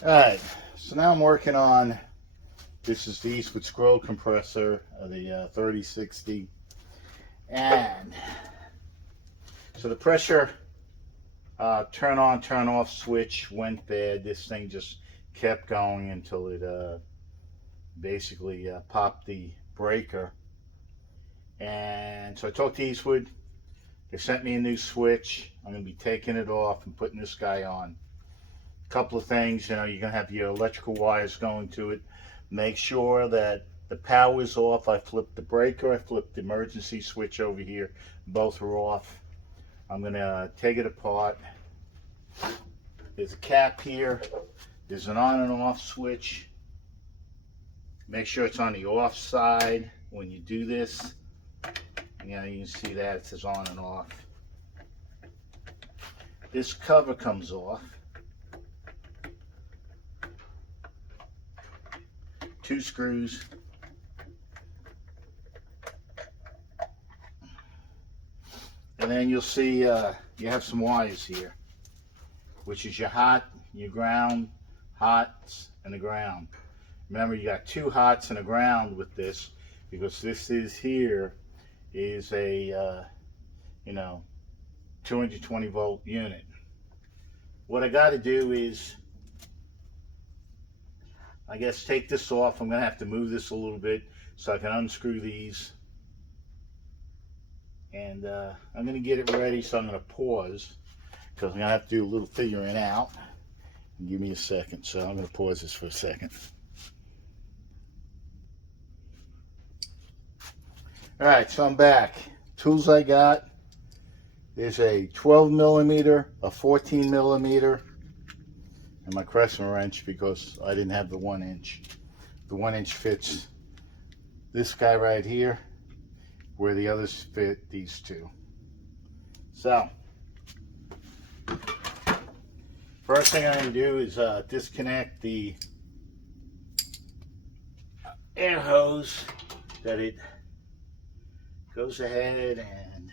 Alright, so now I'm working on, this is the Eastwood Scroll Compressor, the 3060, and so the pressure turn on, turn off switch went bad. This thing just kept going until it basically popped the breaker. And so I talked to Eastwood. They sent me a new switch. I'm going to be taking it off and putting this guy on. A couple of things, you're going to have your electrical wires going to it. Make sure that the power is off. I flipped the breaker. I flipped the emergency switch over here. Both are off. I'm going to take it apart. There's a cap here. There's an on and off switch. Make sure it's on the off side when you do this. You can see that it says on and off. This cover comes off. 2 screws. And then you'll see you have some wires here, which is your hot, your ground, hots, and the ground. Remember, you got 2 hots and a ground with this, because this is here is a 220 volt unit. What I got to do is, I guess, take this off. I'm going to have to move this a little bit so I can unscrew these. And I'm going to get it ready, so I'm going to pause because I'm going to have to do a little figuring out. Give me a second. So I'm going to pause this for a second. Alright, so I'm back. Tools I got. There's a 12 millimeter, a 14 millimeter, and my crescent wrench because I didn't have the 1 inch. The 1 inch fits this guy right here, where the others fit these 2. So, first thing I'm going to do is disconnect the air hose that it goes ahead and,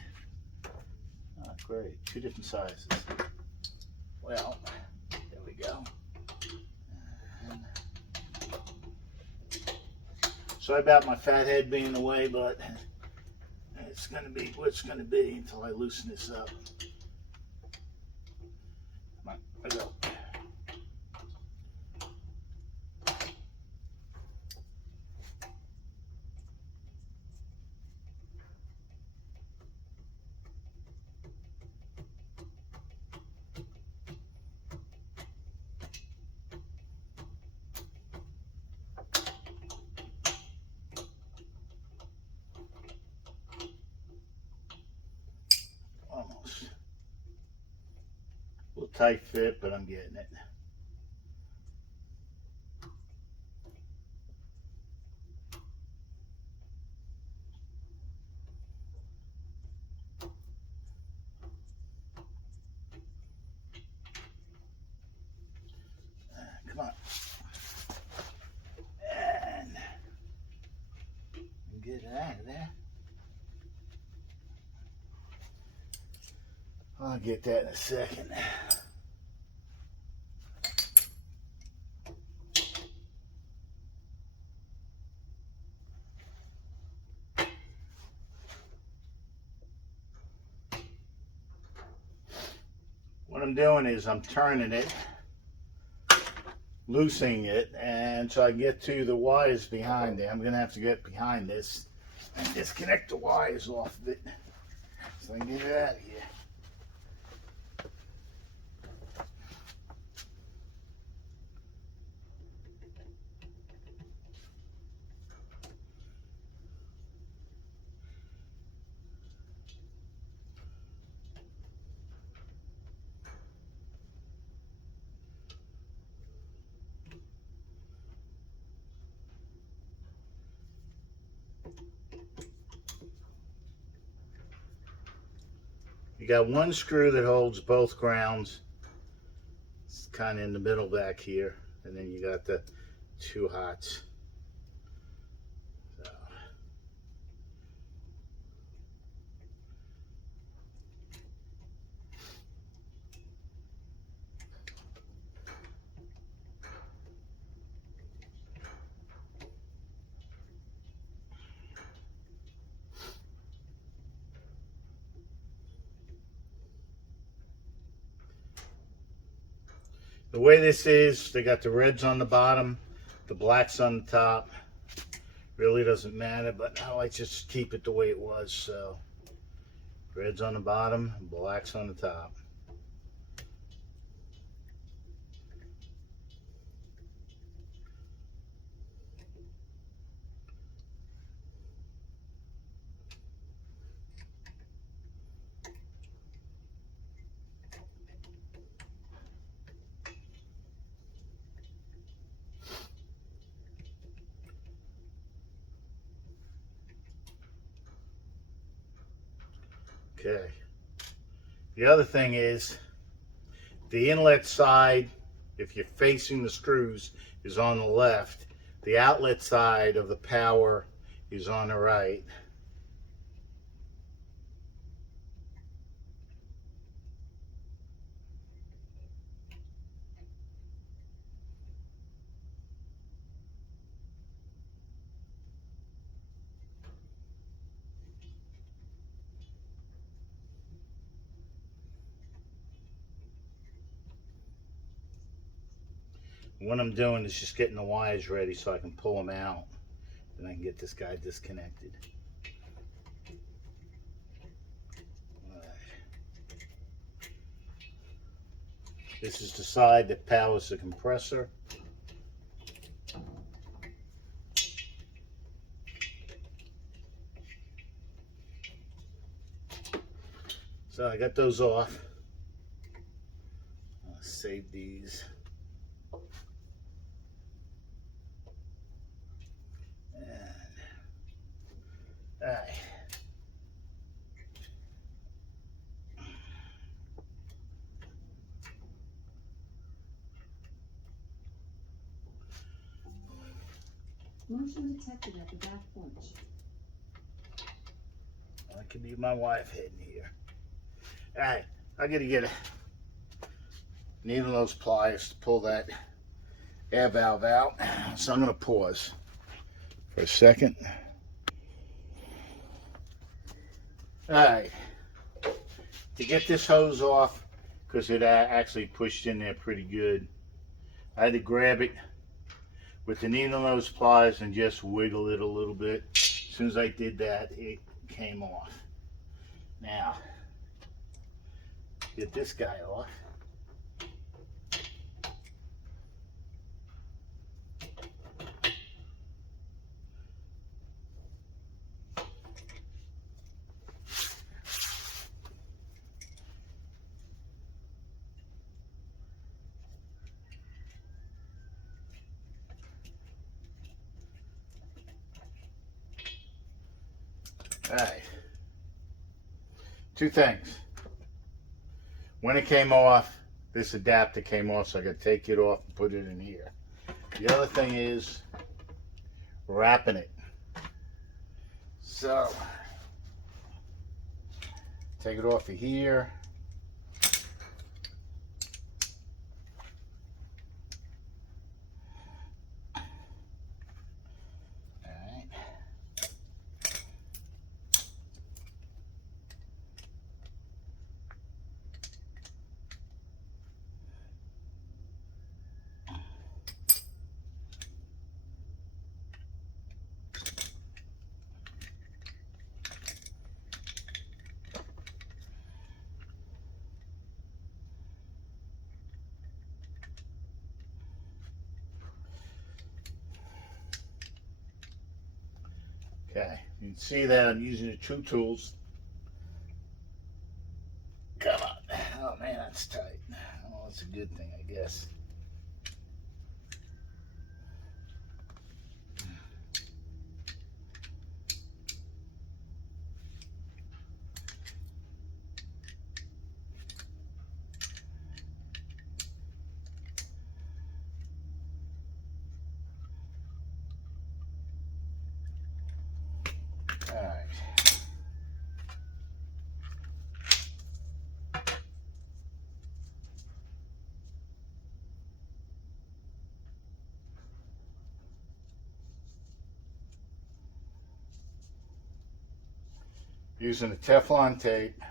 great, 2 different sizes. Well, there we go. And sorry about my fat head being in the way, but it's going to be what it's going to be until I loosen this up. Come on, there we go. Almost. A little tight fit, but I'm getting it. Come on. And get it out of there. I'll get that in a second. What I'm doing is I'm turning it, loosening it, and so I get to the wires behind it. I'm going to have to get behind this and disconnect the wires off of it so I can get it out of here. You got 1 screw that holds both grounds. It's kind of in the middle back here, and then you got the 2 hots. So. The way this is, they got the reds on the bottom, the blacks on the top. Really doesn't matter, but I like just keep it the way it was. So reds on the bottom, blacks on the top. Okay. The other thing is the inlet side, if you're facing the screws, is on the left. The outlet side of the power is on the right. What I'm doing is just getting the wires ready so I can pull them out and I can get this guy disconnected. This is the side that powers the compressor. So I got those off. I'll save these. All right. Motion detected at the back porch. That could be my wife heading here. All right, I gotta get a needle those pliers to pull that air valve out. So I'm gonna pause for a second. All right, to get this hose off, because it actually pushed in there pretty good, I had to grab it with the needle nose pliers and just wiggle it a little bit. As soon as I did that, it came off. Now, get this guy off. All right, two things. When it came off, this adapter came off, so I got to take it off and put it in here. The other thing is wrapping it. So, take it off of here. Okay, you can see that I'm using the two tools. Come on. Oh man, that's tight. Oh, that's a good thing, I guess. All right. Using the Teflon tape.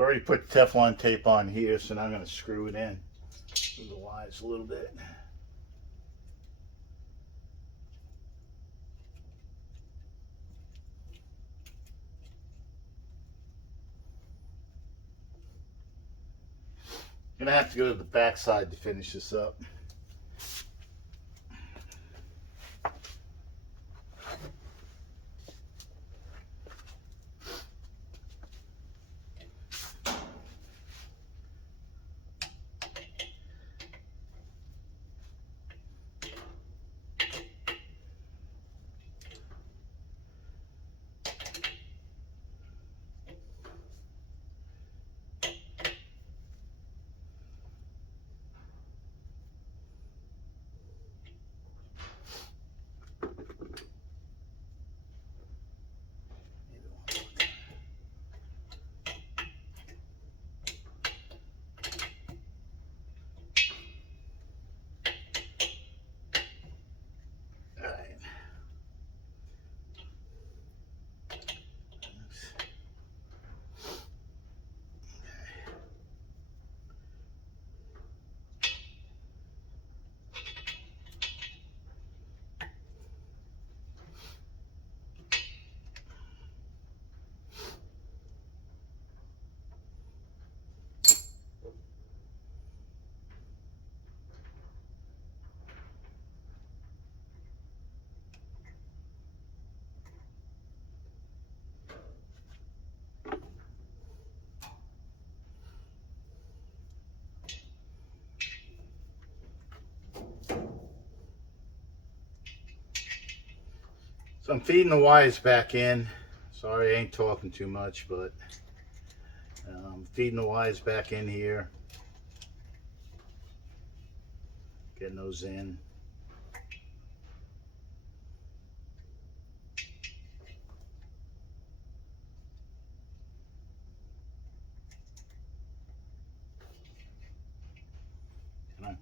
Already put Teflon tape on here, so now I'm going to screw it in. Move the wires a little bit. I'm going to have to go to the back side to finish this up. So I'm feeding the wires back in. Sorry I ain't talking too much, but feeding the wires back in here. Getting those in. Come on.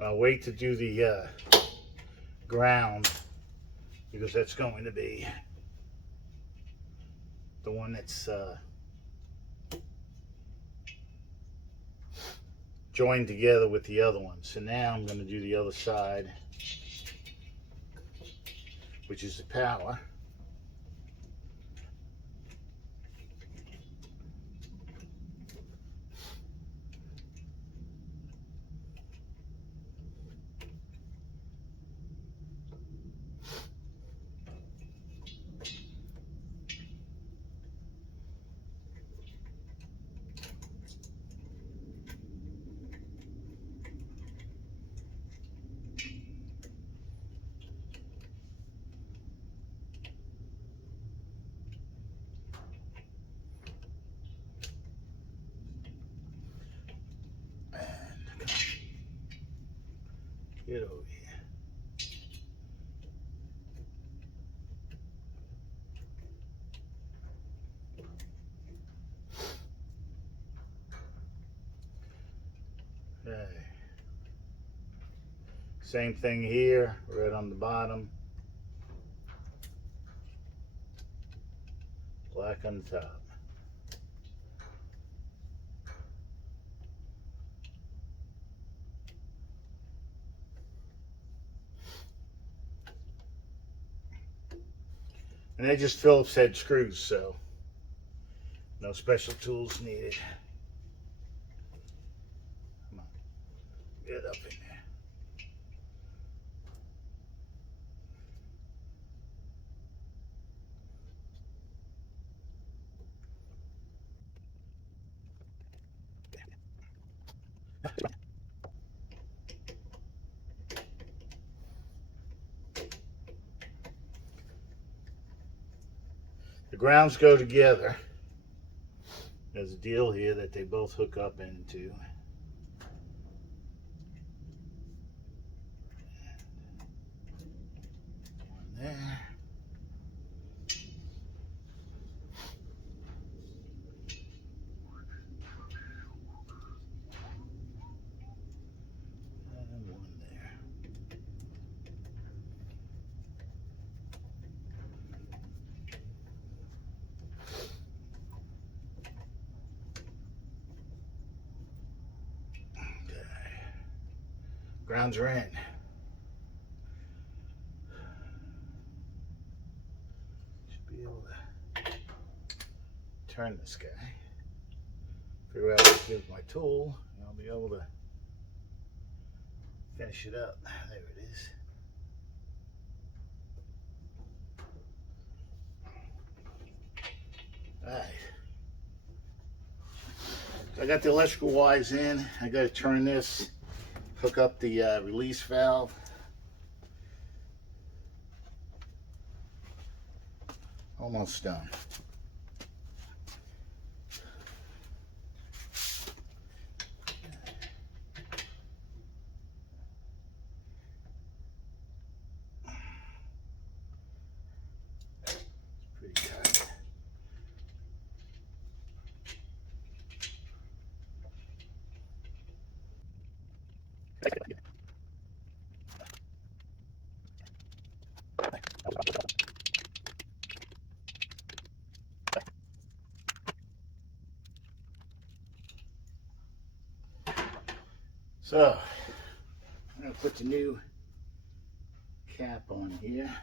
I'll wait to do the ground, because that's going to be the one that's joined together with the other one. So now I'm going to do the other side, which is the power. Get over here. Okay. Same thing here, right on the bottom. Black on the top. And they're just Phillips head screws, so no special tools needed. Come on, get up in there. The grounds go together. There's a deal here that they both hook up into. Grounds are in. Should be able to turn this guy. Figure out what to do with my tool, and I'll be able to finish it up. There it is. Alright. So I got the electrical wires in. I got to turn this, hook up the release valve. Almost done. Pretty tight. So, I'm going to put the new cap on here.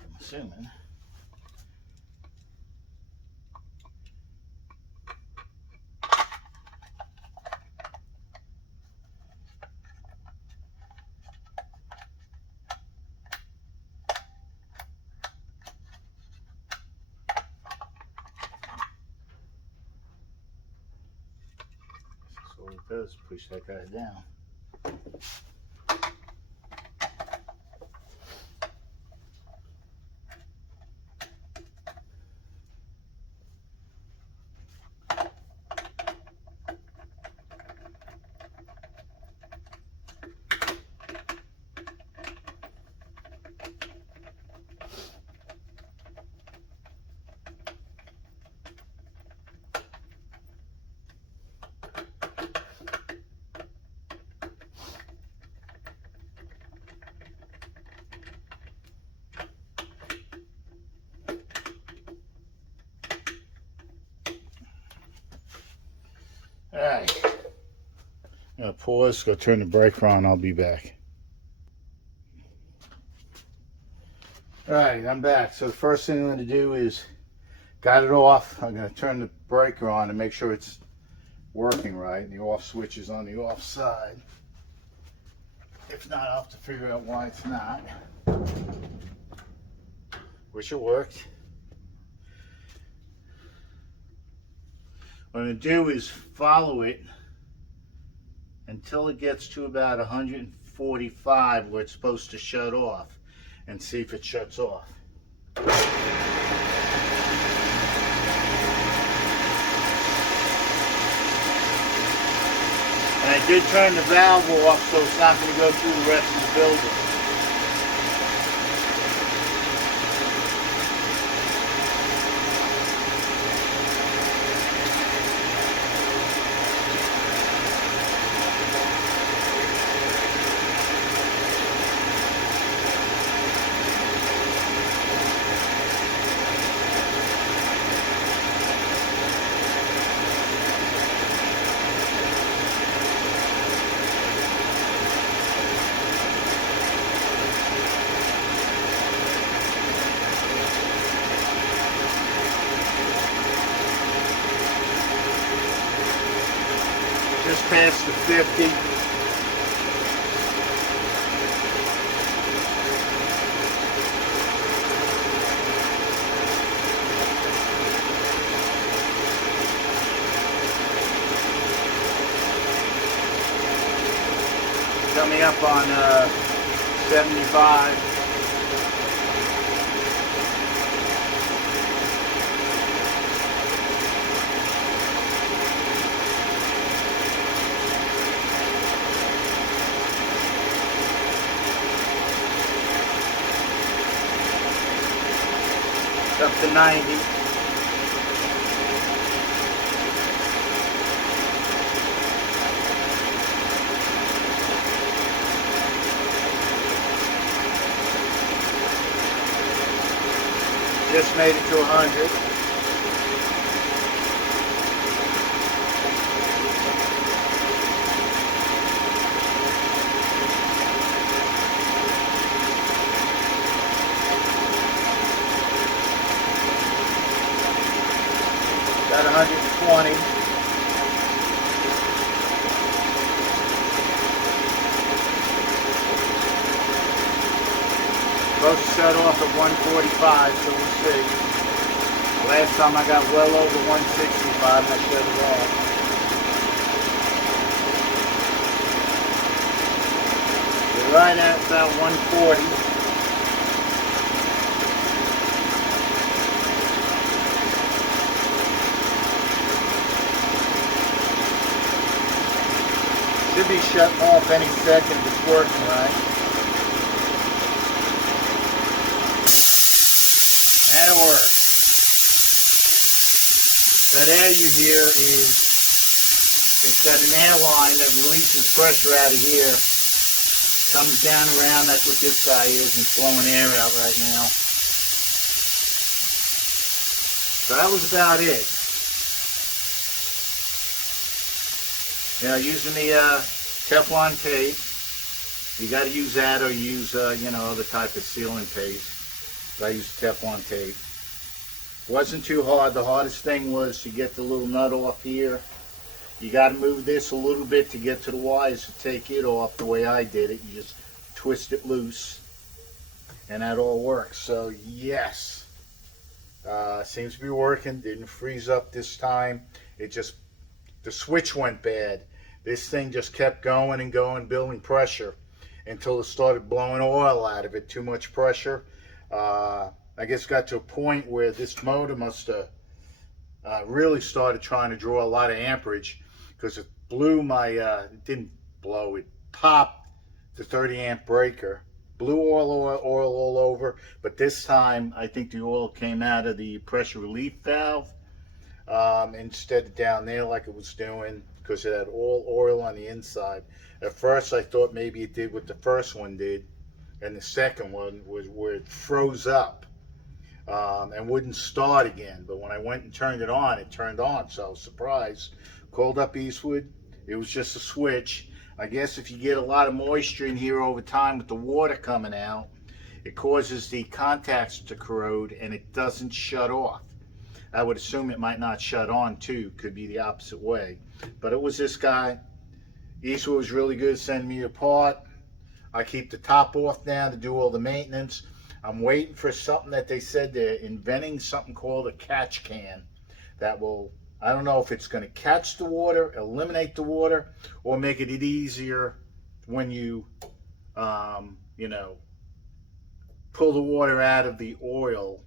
I'm assuming. So what it does, push that guy down. Alright. I'm going to pause, go turn the breaker on, I'll be back. Alright, I'm back. So the first thing I'm going to do is got it off. I'm going to turn the breaker on and make sure it's working right. The off switch is on the off side. If not, I'll have to figure out why it's not. Wish it worked. What I'm going to do is follow it until it gets to about 145 where it's supposed to shut off and see if it shuts off. And I did turn the valve off so it's not going to go through the rest of the building. Just past the 50. Coming up on 75. up to 90. Just made it to 100. Got 120. Supposed to set off at 145, so we'll see. Last time I got well over 165 and I shut it off. We're right at about 140. Should be shutting off any second if it's working right. And it works. That air you hear it's got an air line that releases pressure out of here. Comes down around, that's what this guy is, and it's blowing air out right now. So that was about it. You know, using the Teflon tape, you got to use that or use, you know, other type of sealing paste. But I used Teflon tape. Wasn't too hard. The hardest thing was to get the little nut off here. You got to move this a little bit to get to the wires to take it off the way I did it. You just twist it loose and that all works. So yes, seems to be working. Didn't freeze up this time. It just, the switch went bad. This thing just kept going and going, building pressure until it started blowing oil out of it. Too much pressure. I guess got to a point where this motor must have really started trying to draw a lot of amperage, because it blew my, it didn't blow, it popped the 30 amp breaker. Blew oil all over, but this time I think the oil came out of the pressure relief valve instead of down there like it was doing, because it had all oil on the inside. At first I thought maybe it did what the first one did, and the second one was where it froze up and wouldn't start again. But when I went and turned it on, it turned on, so I was surprised. Called up Eastwood. It was just a switch. I guess if you get a lot of moisture in here over time with the water coming out, it causes the contacts to corrode and it doesn't shut off. I would assume it might not shut on too. Could be the opposite way. But it was this guy. Eastwood was really good at sending me a part. I keep the top off now to do all the maintenance. I'm waiting for something that they said they're inventing, something called a catch can that will, I don't know if it's going to catch the water, eliminate the water, or make it easier when you, you know, pull the water out of the oil.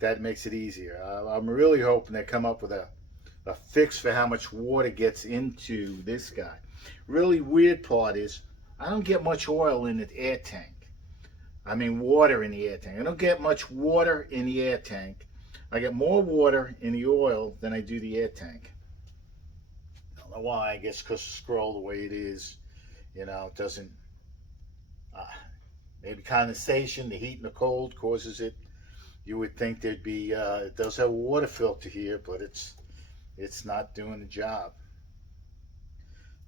That makes it easier. I'm really hoping they come up with a fix for how much water gets into this guy. Really weird part is I don't get much oil in the air tank. I mean water in the air tank. I don't get much water in the air tank. I get more water in the oil than I do the air tank. I don't know why. I guess because the Scroll the way it is, you know, it doesn't, maybe condensation, the heat and the cold causes it. You would think there'd be, it does have a water filter here, but it's not doing the job.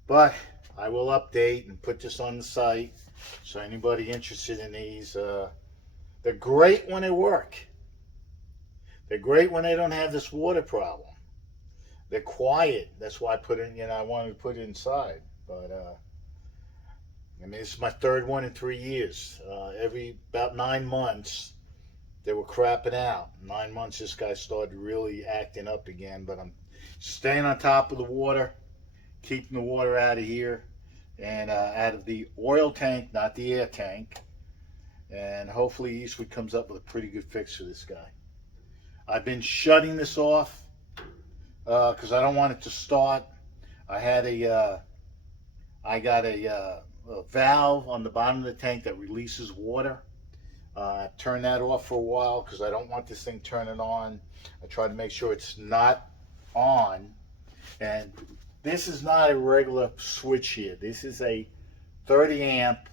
But I will update and put this on the site, so anybody interested in these, they're great when they work. They're great when they don't have this water problem. They're quiet. That's why I put it, you know, I wanted to put it inside. But I mean, this is my third one in 3 years. Every about 9 months, they were crapping out. 9 months, this guy started really acting up again. But I'm staying on top of the water, keeping the water out of here and out of the oil tank, not the air tank. And hopefully Eastwood comes up with a pretty good fix for this guy. I've been shutting this off because I don't want it to start. I had I got a valve on the bottom of the tank that releases water Turn that off for a while because I don't want this thing turning on. I try to make sure it's not on. And this is not a regular switch here. This is a 30 amp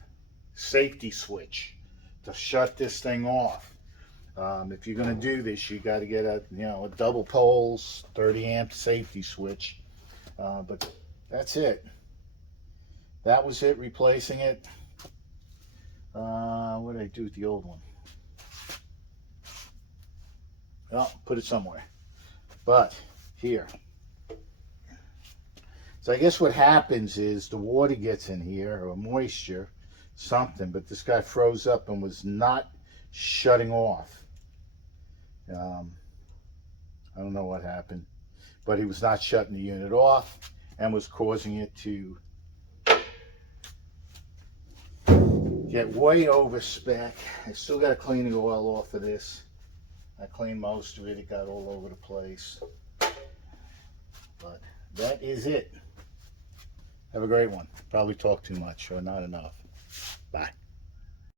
safety switch to shut this thing off. If you're going to do this, you got to get a double poles 30 amp safety switch. But that's it. That was it, replacing it. What did I do with the old one? Well, put it somewhere. But here. So I guess what happens is the water gets in here, or moisture, something, but this guy froze up and was not shutting off. I don't know what happened, but he was not shutting the unit off and was causing it to get way over spec. I still got to clean the oil off of this. I cleaned most of it. It got all over the place. But that is it. Have a great one. Probably talk too much or not enough. Bye.